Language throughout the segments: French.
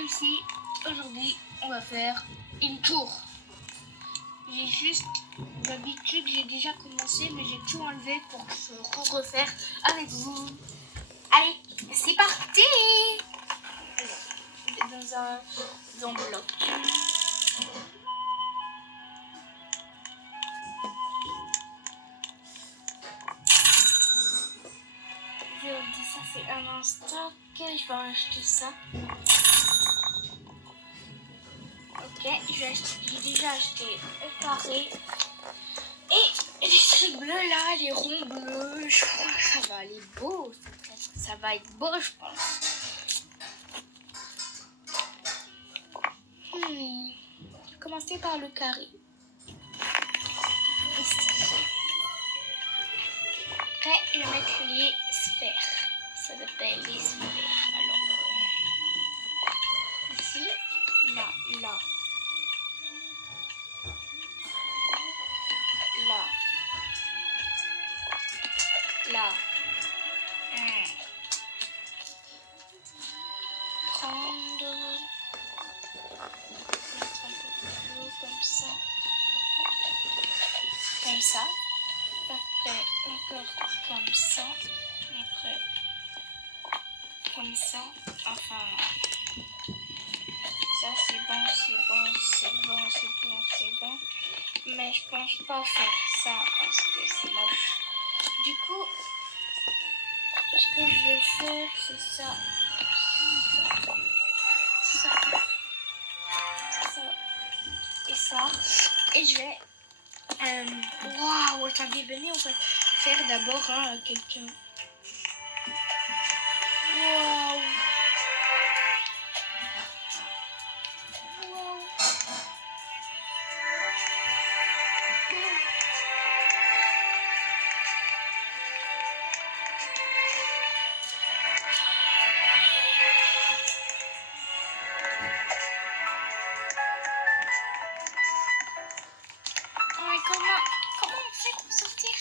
réussi. Aujourd'hui, on va faire une tour. J'ai juste, d'habitude, j'ai déjà commencé, mais j'ai tout enlevé pour refaire avec vous. Allez, c'est parti! Dans un enveloppe. Je vous dis ça, c'est un instant que je vais acheter ça. Ok, j'ai déjà acheté un carré. Et les trucs bleus là, les ronds bleus, je crois que ça va aller beau. Ça va être beau, je pense. Commencer par le carré. Ici. Après, je vais mettre les sphères. Ça s'appelle les sphères. Alors, ici, là, là. Là. Là. Prendre. Mettre un peu plus haut comme ça. Comme ça. Après, encore comme ça. Après, comme ça. Enfin, ça c'est bon, c'est bon, c'est bon, c'est bon, c'est bon. Mais je pense pas faire ça parce que c'est moche. Du coup, ce que je vais faire, c'est ça. Ça. Ça. Et ça. Et je vais... Waouh, attendez, venez, on va faire d'abord quelqu'un. Waouh. Waouh. Mais comment on fait pour sortir?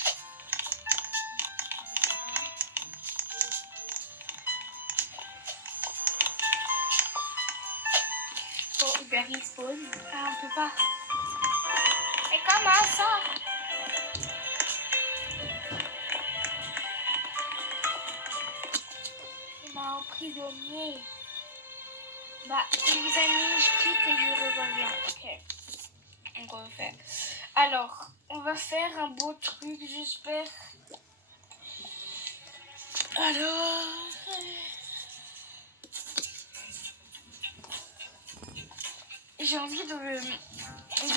Bon, il va respawn. Ah, on peut pas. Mais comment ça? Il m'a emprisonné. Bah, les amis, je quitte et je reviens. Ok. On refait. Alors, on va faire un beau truc, j'espère. Alors... J'ai envie de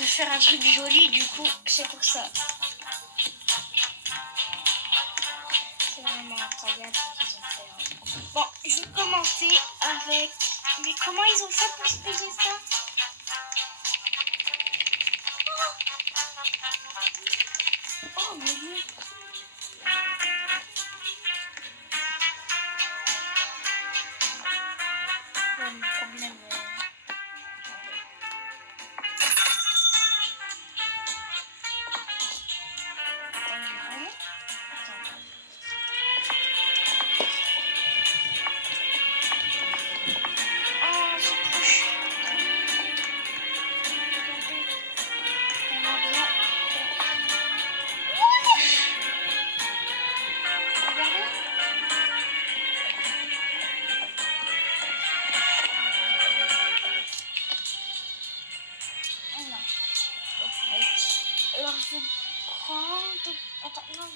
faire un truc joli, du coup, c'est pour ça. C'est vraiment incroyable ce qu'ils ont fait. Bon, je vais commencer avec... Mais comment ils ont fait pour se payer ça? Oh mon dieu! Le problème... Alors je vais prendre... Attends, non, je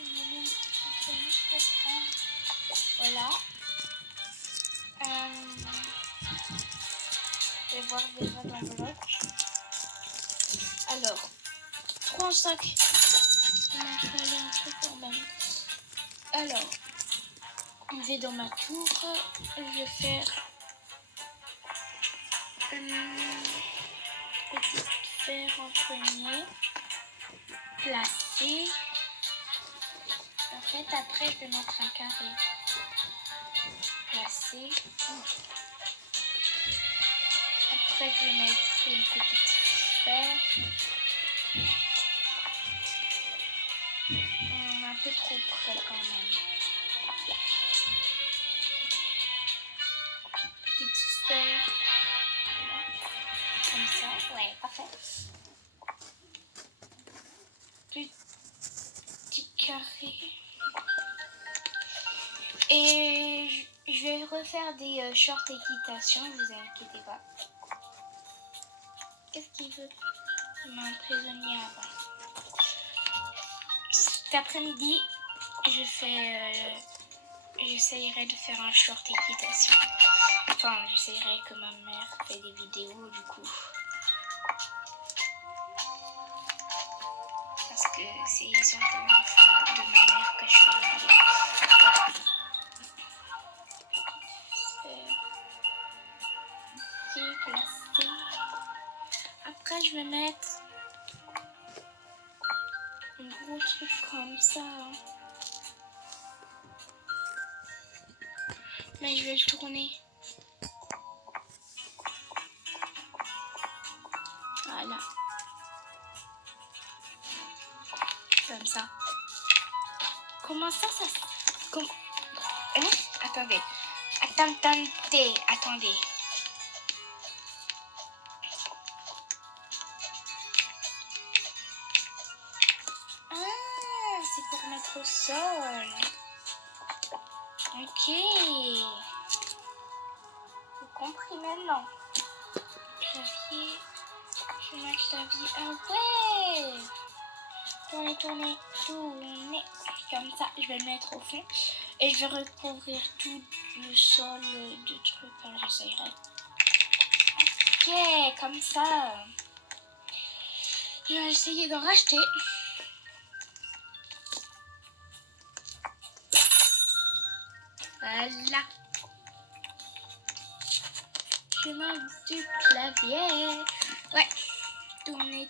vais juste prendre... Voilà. Je vais voir déjà l'enveloppe. Alors, 3 sacs. Il m'a fallu un truc pour même. Alors, je vais dans ma tour. Je vais faire une petite sphère en premier. Placer. En fait, après, je vais mettre un carré. Placer. Après, je vais mettre une petite sphère. Un peu trop près quand même. Petite sphère. Ouais, parfait. Petit carré. Et je vais refaire des shorts équitation, vous inquiétez pas. Qu'est-ce qu'il veut? Il m'a emprisonné avant. Cet après-midi, j'essayerai de faire un short équitation. Enfin, j'essayerai que ma mère fait des vidéos du coup. Parce que c'est surtout une fois de ma mère que je fais des vidéos. Placé. Après, je vais mettre un gros truc comme ça. Mais je vais le tourner. Voilà. Comme ça. Comment ça Comment... Hein? Attendez. Attendez. Ah, c'est pour mettre au sol. Ok. J'ai compris maintenant. Clavier. Je mets le clavier. Ah ouais. Tourner. Comme ça, je vais le mettre au fond. Et je vais recouvrir tout le sol de trucs. Alors, j'essayerai. Ok, comme ça. Je vais essayer d'en racheter. Voilà. Chemin du clavier. Ouais. Tourner.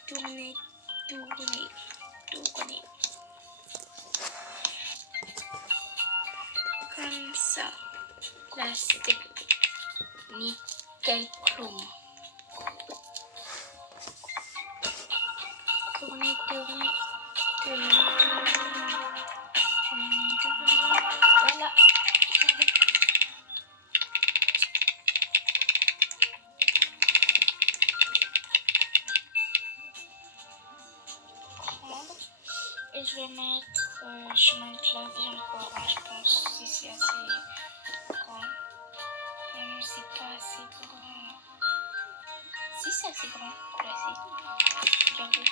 Comme ça. Là, c'est nickel chrome. Tourner. Voilà. Et je vais mettre chemin de clavier encore, je pense, si c'est assez grand. Non, c'est pas assez grand. Si c'est assez grand, placé. Regardez.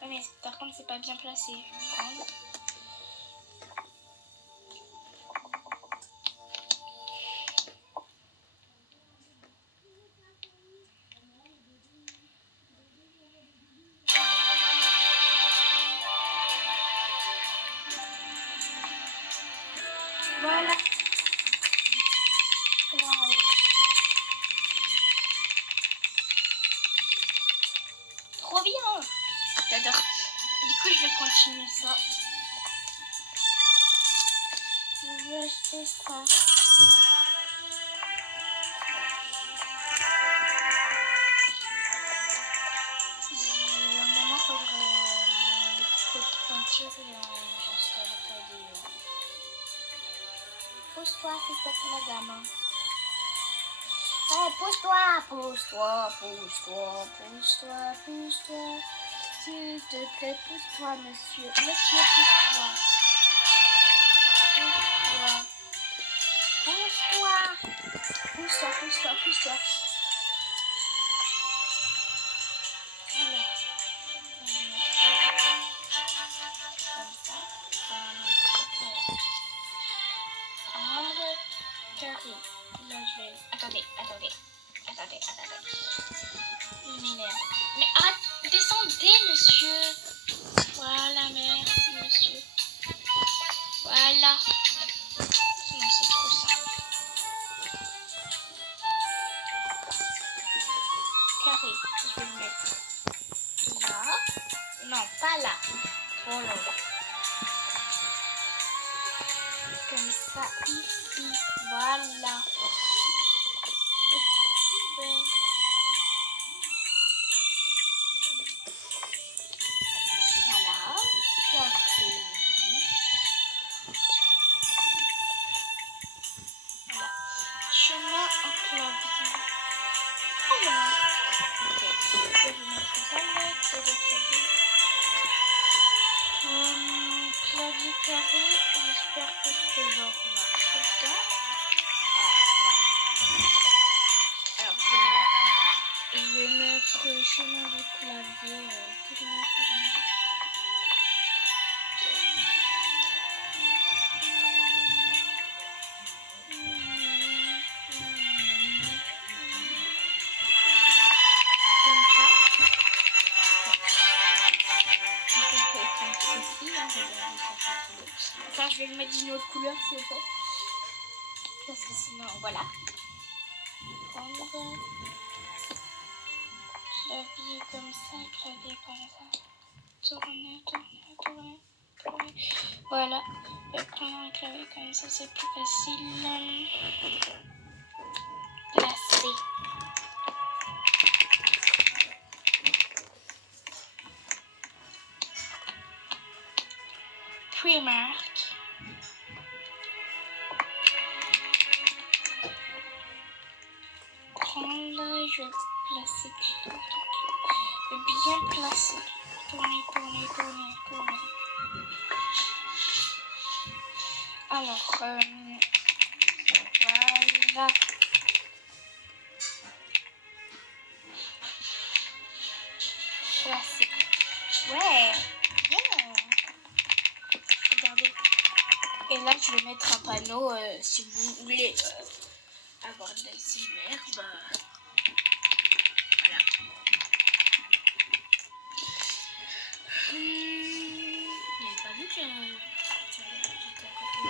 Ouais, mais par contre, c'est pas bien placé. Prendre. Voilà. Trop bien. J'adore. Du coup, je vais continuer ça. Je vais acheter ça. Un moment quand j'aurai trop de peinture, j'installerai des... Pousse-toi, s'il te plaît, la gamin. Oh, pousse-toi. S'il te plaît, pousse-toi, monsieur. Monsieur, pousse-toi. Pousse-toi. Voilà. Comme ça. Prendre carré. Là, je vais... Attendez. Il m'énerve. Mais arrête, descendez, monsieur. Voilà, merci, monsieur. Voilà. Sinon, c'est trop simple. Carré, je vais le mettre là. Non, pas là. Trop long. Comme ça, ici. Voilà. Voilà. Carré. Voilà. Chemin en clavier. carré, j'espère que je peux genre marcher dedans. Ah, non. Alors, je vais mettre chemin du clavier. Tourner. Comme ça. Ceci, hein, regardez, ça fait trop beau. Enfin, je vais le mettre d'une autre couleur s'il vous plaît. Parce que sinon, voilà. Prendre clavier comme ça, clavier comme ça. Tourner. Voilà. Je vais prendre un clavier comme ça, c'est plus facile. Placer. Puis marque. Prendre, je vais placer. Je vais bien placer. Tourner. Alors, voilà. Placer. Ouais, bien. Regardez. Et là, je vais mettre un panneau si vous voulez avoir de l'ASMR. Bah, voilà. Vous n'avez pas vu que j'étais à côté.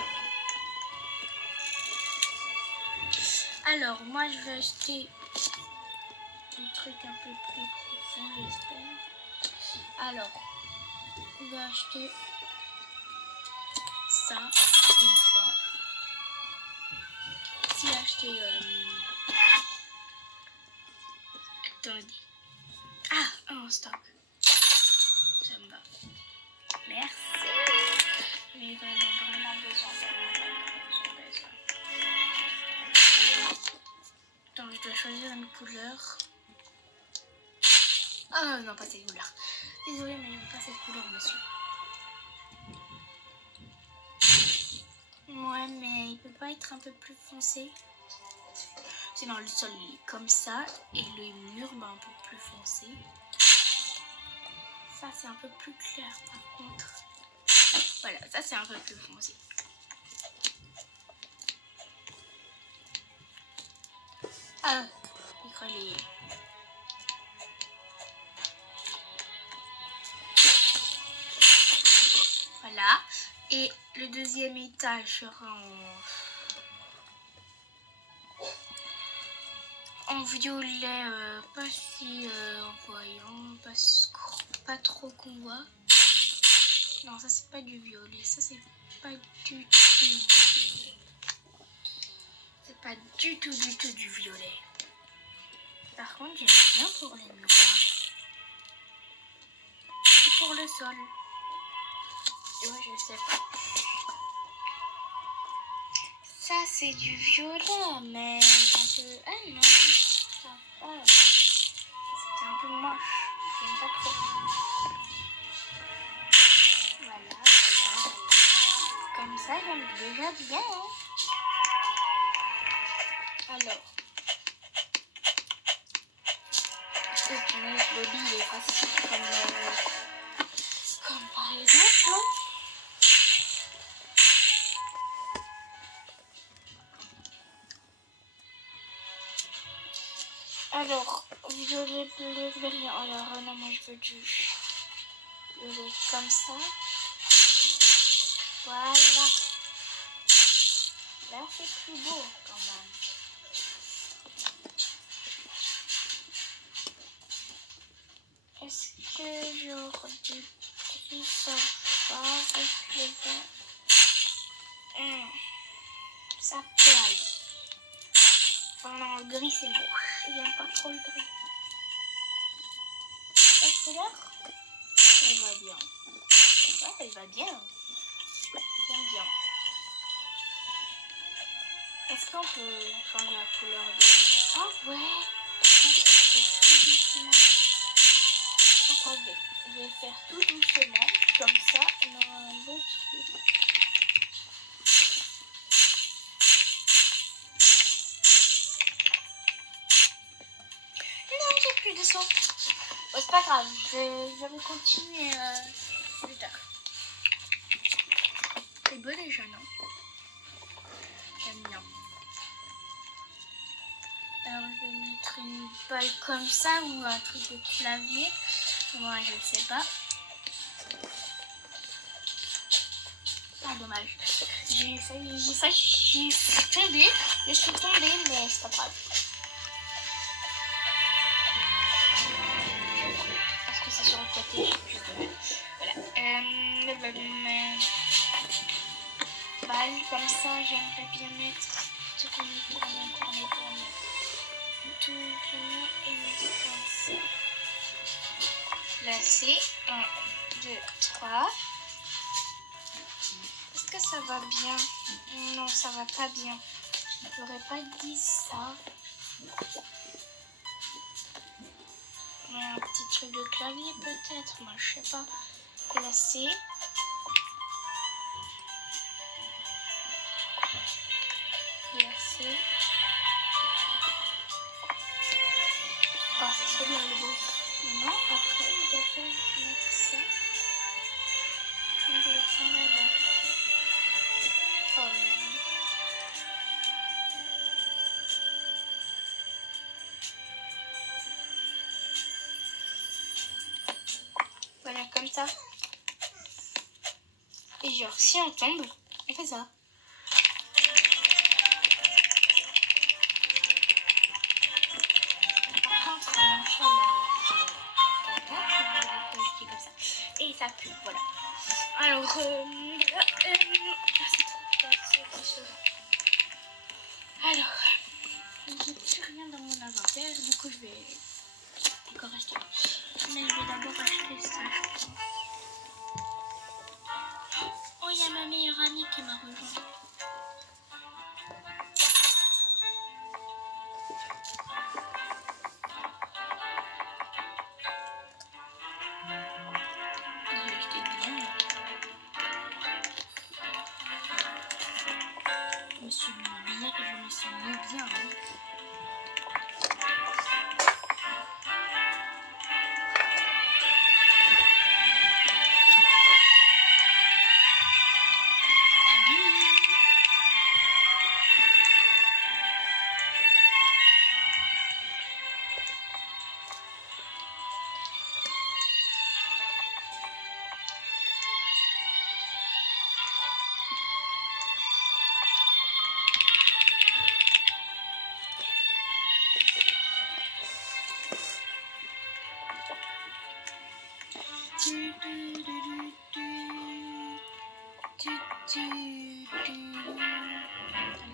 Alors, moi, je vais acheter un truc un peu plus profond, j'espère. Alors, on va acheter ça une fois. Si acheter attendez. Ah, un stock. Ça me va. Merci. Mais vraiment besoin. Attends, je dois choisir une couleur. Ah non, pas cette couleur. Désolée, mais j'aime pas cette couleur, monsieur. Ouais, mais il peut pas être un peu plus foncé. Sinon, le sol il est comme ça et le mur un peu plus foncé. Ça, c'est un peu plus clair par contre. Voilà, ça, c'est un peu plus foncé. Ah, il voilà. Et le deuxième étage sera en violet, pas si voyant, pas trop qu'on voit. Non, ça c'est pas du violet, ça c'est pas du tout du violet. C'est pas du tout du violet. Par contre, j'aime bien pour les murs là. Et pour le sol. Et moi, je sais pas. Ça, c'est du violet, mais un peu... Ah non, ça va. C'est un peu moche. J'aime pas trop. Voilà. Comme ça, j'aime déjà bien. Alors. Le lit est facile comme par exemple. Alors, violet, bleu, rien. Alors, non, moi je veux du violet comme ça. Voilà. Là, c'est plus beau quand même. Est-ce que genre du gris ça va avec le vert? Ça peut aller. Enfin, non, le gris c'est beau. J'aime pas trop le gris. Cette couleur, elle va bien. Ouais, elle va bien. J'aime bien. Est-ce qu'on peut changer la couleur de... Ah ouais. Je pense que c'est tout doucement. Attendez, je vais faire tout doucement. Comme ça, on aura un beau truc. saut. Bon, c'est pas grave, je vais continuer plus tard. C'est beau déjà, non? J'aime bien. Alors je vais mettre une balle comme ça ou un truc de clavier. Moi je ne sais pas. Ah dommage. J'ai failli tomber. Je suis tombée mais c'est pas grave. Parce que c'est sur le côté. Voilà. Balle comme ça j'aimerais bien mettre. Tourner et mettre comme ça. Placer 1, 2, 3. Est-ce que ça va bien? Non, ça va pas bien. J'aurais pas dit ça. Un petit truc de clavier peut-être. Moi, je sais pas. Placer. Placer. Oh, c'est trop bien le beau. Non, après, je vais mettre ça. Je vais mettre ça là-bas. Oh non. Voilà, comme ça. Et genre, si on tombe, on fait ça. Par contre, je dis comme ça. Et ça pue, voilà. Alors, alors, je n'ai plus rien dans mon inventaire, du coup je vais encore acheter. Mais je vais d'abord acheter ça, je pense. Oh, il y a ma meilleure amie qui m'a rejoint. J'ai acheté bien. Je me suis mis bien. Hein.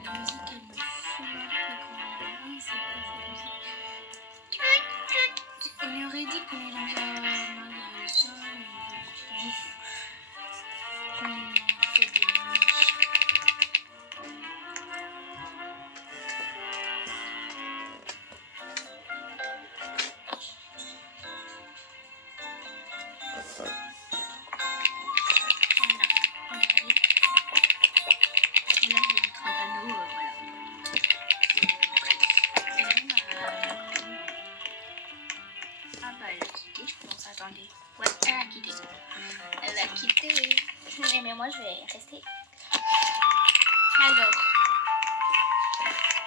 La musique elle me fume un peu quand même. Oui, c'est pas cette musique. On aurait dit qu'on est dans un magasin. On fait des musiques. Attendez. Ouais, elle a quitté. Elle a quitté. Mais moi, je vais rester. Alors,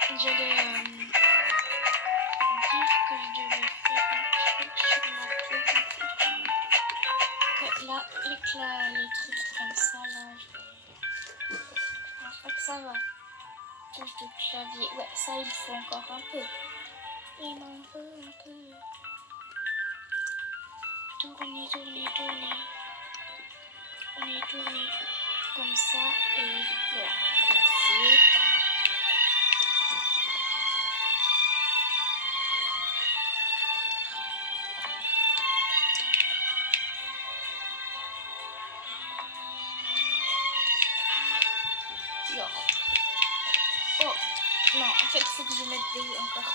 je vais dire que je devais faire un truc sur ma tour. Que là, les trucs comme ça, là, je crois que ça va. Touche de clavier. Ouais, ça, il faut encore un peu. Il m'en faut un peu. Tourner. Tourner comme ça et voilà, placer. Genre. Oh non, en fait, il faut que je mette des encore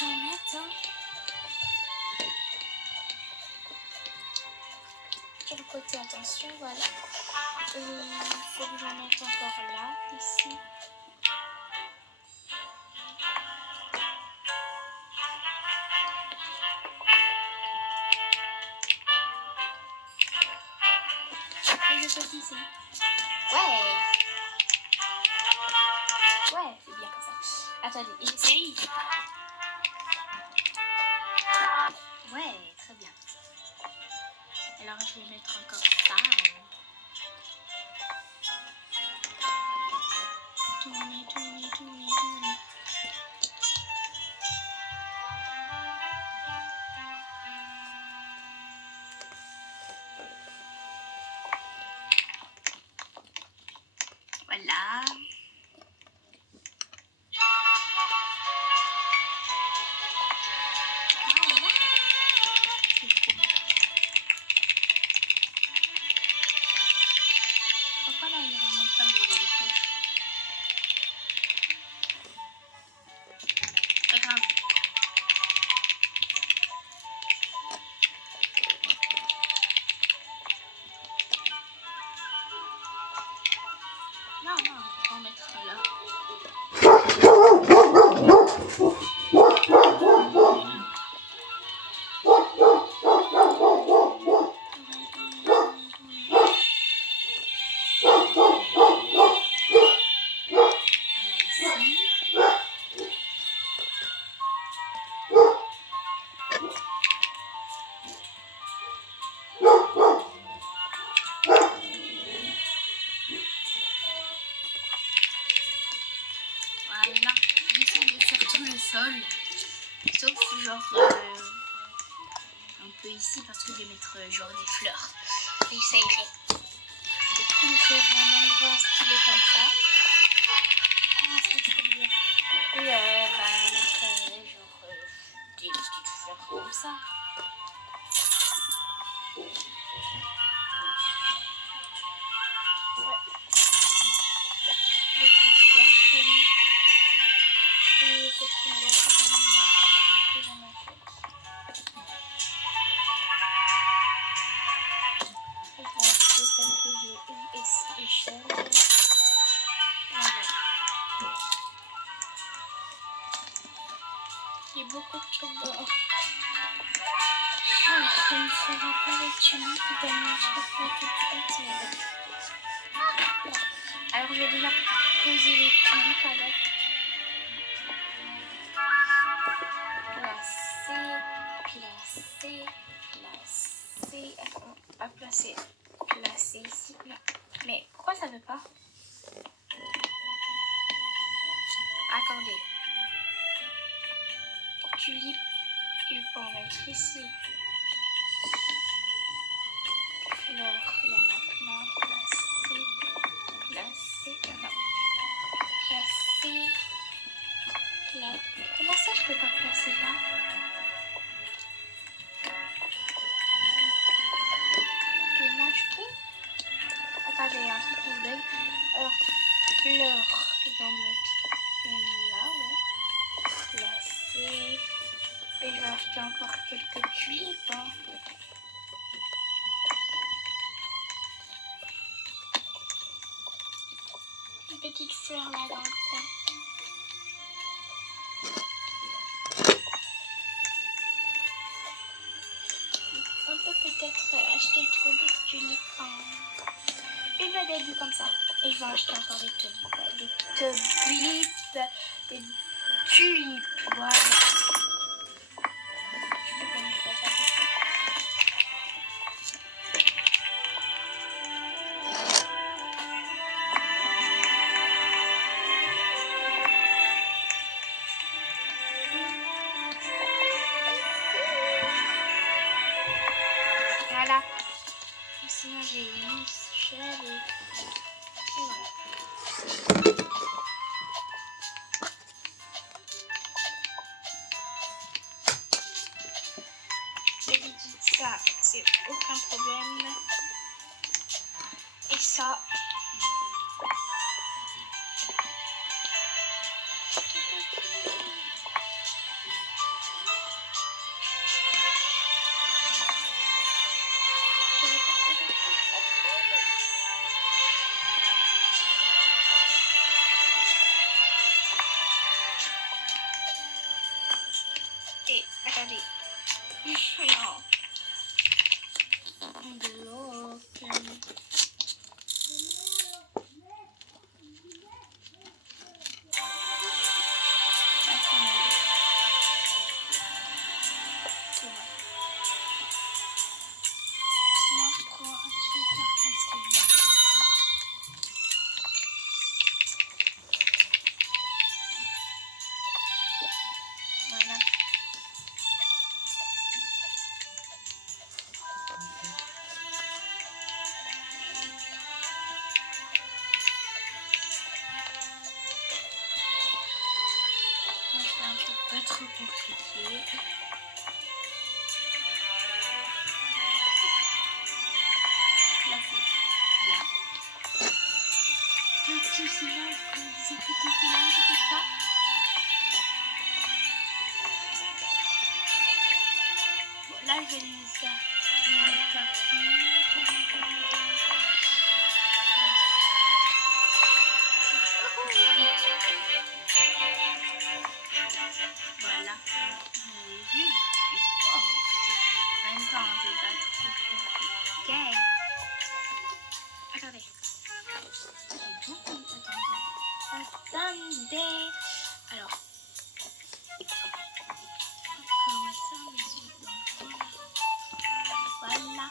j'en mette. Hein. Sur le côté, attention, voilà. Il faut que j'en mette encore là, ici. choisi ici. Ouais. Ouais, c'est bien comme ça. Attendez, j'essaye. Ouais, très bien. Alors, je vais mettre encore ça. Tourner, tourner, tourner, tourner. Voilà. Pourquoi là, il ne remonte pas les touches? Pas grave. Non, non, on va mettre là. Voilà, j'essaie de faire tout le sol, sauf genre un peu ici parce que je vais mettre genre des fleurs. J'essayerai de faire un endroit stylé comme ça. Ah, ça serait bien. Et mettre genre des petites fleurs comme ça. Ouais. Des petites fleurs comme... Et cette couleur, j'en ai fait. Je vais acheter celle que j'ai eue et celle. Voilà. Il y a beaucoup de trucs dedans. Ah, je ne ferai pas les tulipes dans mon truc là tout de suite. Mais bon. Alors je vais déjà poser les tulipes avec. Placer. Attends, pas placer. Placer ici. Non. Mais pourquoi ça ne veut pas? Attendez. Tulipe, il faut en mettre ici. Fleurs, il y en a plein. Placer. Comment ça je peux pas placer là? Et là je peux? Attendez, il y a un truc qui bug. Alors, fleurs, je vais en mettre une là, ouais. Placer. Et je vais acheter encore quelques tulipes. Hein. Une petite fleur là dans le coin. On peut peut-être acheter des tulipes une au début comme ça. Et je vais acheter encore des tulipes. Des tulipes. Voilà. Voilà. Sinon j'ai une échelle et voilà. D'habitude ça c'est aucun problème. Et ça. Et attendez. Non. Un bloc. Pas trop compliqué. Là, c'est bien. Petit silence, quand on disait petit silence, c'est ça. Bon, là, je vais laisser ça. Je vais mettre voilà. Vous avez vu? Oh. En même temps, c'est pas trop compliqué. Attendez. Attendez. Alors. Comme ça, mes yeux. Voilà.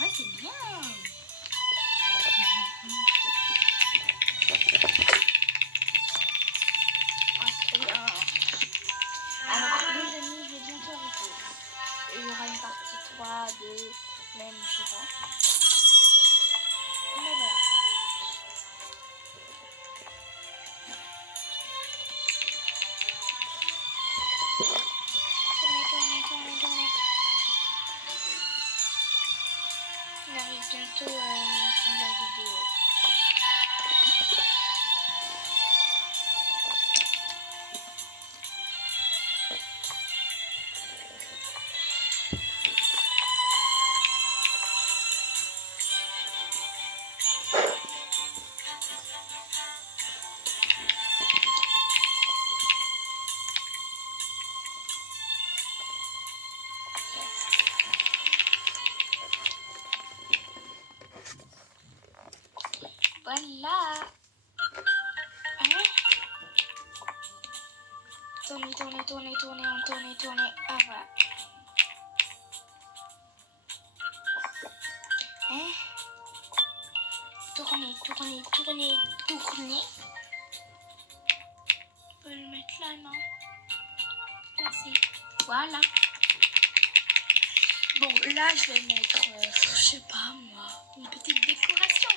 Ouais, c'est bien. Ah, c'est bien. Alors, les amis, je vais bientôt arrêter. Il y aura une partie 3, 2, même, je sais pas. Mais voilà. Tournez. On arrive bientôt à la fin de la vidéo. Voilà. Tournez. Ah, voilà. Tournez. On peut le mettre là, non? Là, c'est... Voilà. Bon, là, je vais mettre, je sais pas moi, une petite décoration.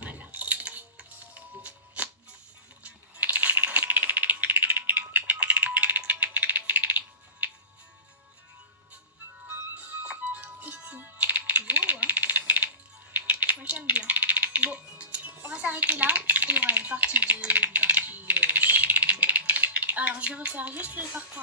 Voilà. Ici. Beau, hein? Moi, j'aime bien. Bon, on va s'arrêter là. Il y aura une partie 2, une partie... Alors, je vais refaire juste le parcours.